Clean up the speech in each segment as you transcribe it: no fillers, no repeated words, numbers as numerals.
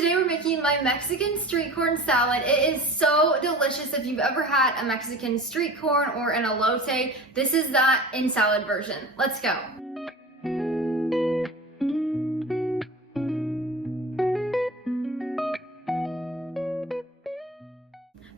Today we're making my Mexican street corn salad. It is so delicious. If you've ever had a Mexican street corn or an elote, this is that in salad version. Let's go.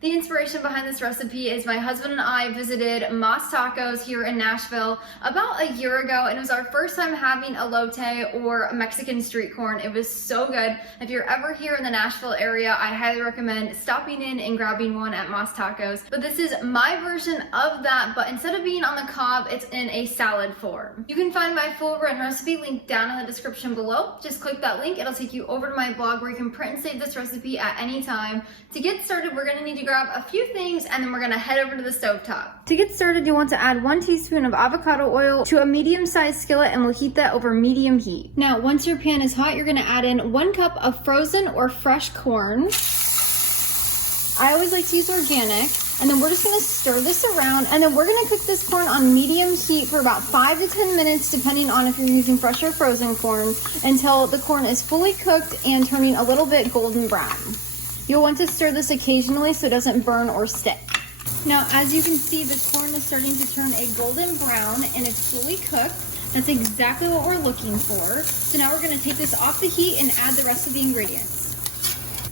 The inspiration behind this recipe is my husband and I visited Mas Tacos here in Nashville about a year ago, and it was our first time having elote or Mexican street corn. It was so good. If you're ever here in the Nashville area, I highly recommend stopping in and grabbing one at Mas Tacos. But this is my version of that, but instead of being on the cob, it's in a salad form. You can find my full written recipe linked down in the description below. Just click that link. It'll take you over to my blog where you can print and save this recipe at any time. To get started, we're gonna need to grab a few things and then we're gonna head over to the stovetop. To get started, you want to add 1 teaspoon of avocado oil to a medium-sized skillet and we'll heat that over medium heat. Now, once your pan is hot, you're gonna add in 1 cup of frozen or fresh corn. I always like to use organic. And then we're just gonna stir this around, and then we're gonna cook this corn on medium heat for about 5 to 10 minutes, depending on if you're using fresh or frozen corn, until the corn is fully cooked and turning a little bit golden brown. You'll want to stir this occasionally so it doesn't burn or stick. Now, as you can see, the corn is starting to turn a golden brown and it's fully cooked. That's exactly what we're looking for. So now we're gonna take this off the heat and add the rest of the ingredients.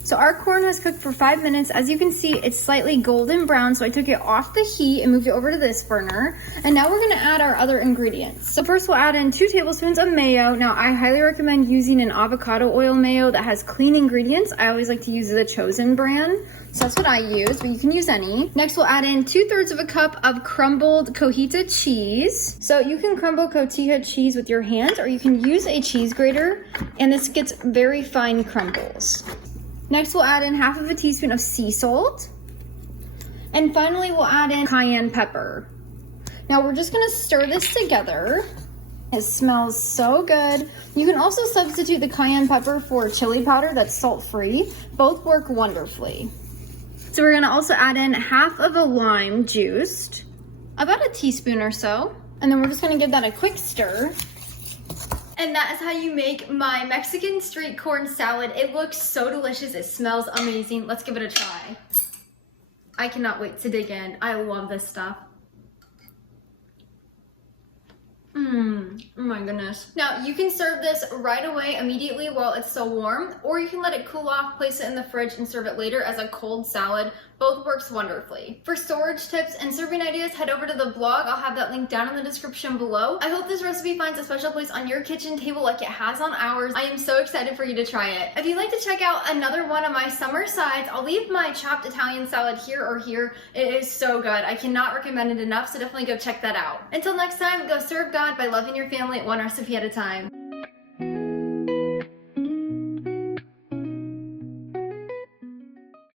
So our corn has cooked for 5 minutes. As you can see, it's slightly golden brown, so I took it off the heat and moved it over to this burner. And now we're gonna add our other ingredients. So first we'll add in 2 tablespoons of mayo. Now I highly recommend using an avocado oil mayo that has clean ingredients. I always like to use the Chosen brand. So that's what I use, but you can use any. Next we'll add in 2/3 of a cup of crumbled cotija cheese. So you can crumble cotija cheese with your hands or you can use a cheese grater, and this gets very fine crumbles. Next, we'll add in 1/2 teaspoon of sea salt. And finally, we'll add in cayenne pepper. Now, we're just gonna stir this together. It smells so good. You can also substitute the cayenne pepper for chili powder that's salt-free. Both work wonderfully. So we're gonna also add in 1/2 lime juiced, about 1 teaspoon or so. And then we're just gonna give that a quick stir. And that is how you make my Mexican street corn salad. It looks so delicious. It smells amazing. Let's give it a try. I cannot wait to dig in. I love this stuff. Oh my goodness. Now you can serve this right away immediately while it's still warm, or you can let it cool off, place it in the fridge and serve it later as a cold salad. Both works wonderfully. For storage tips and serving ideas, head over to the blog. I'll have that link down in the description below. I hope this recipe finds a special place on your kitchen table like it has on ours. I am so excited for you to try it. If you'd like to check out another one of my summer sides, I'll leave my chopped Italian salad here or here. It is so good. I cannot recommend it enough, so definitely go check that out. Until next time, go serve God by loving your family one recipe at a time.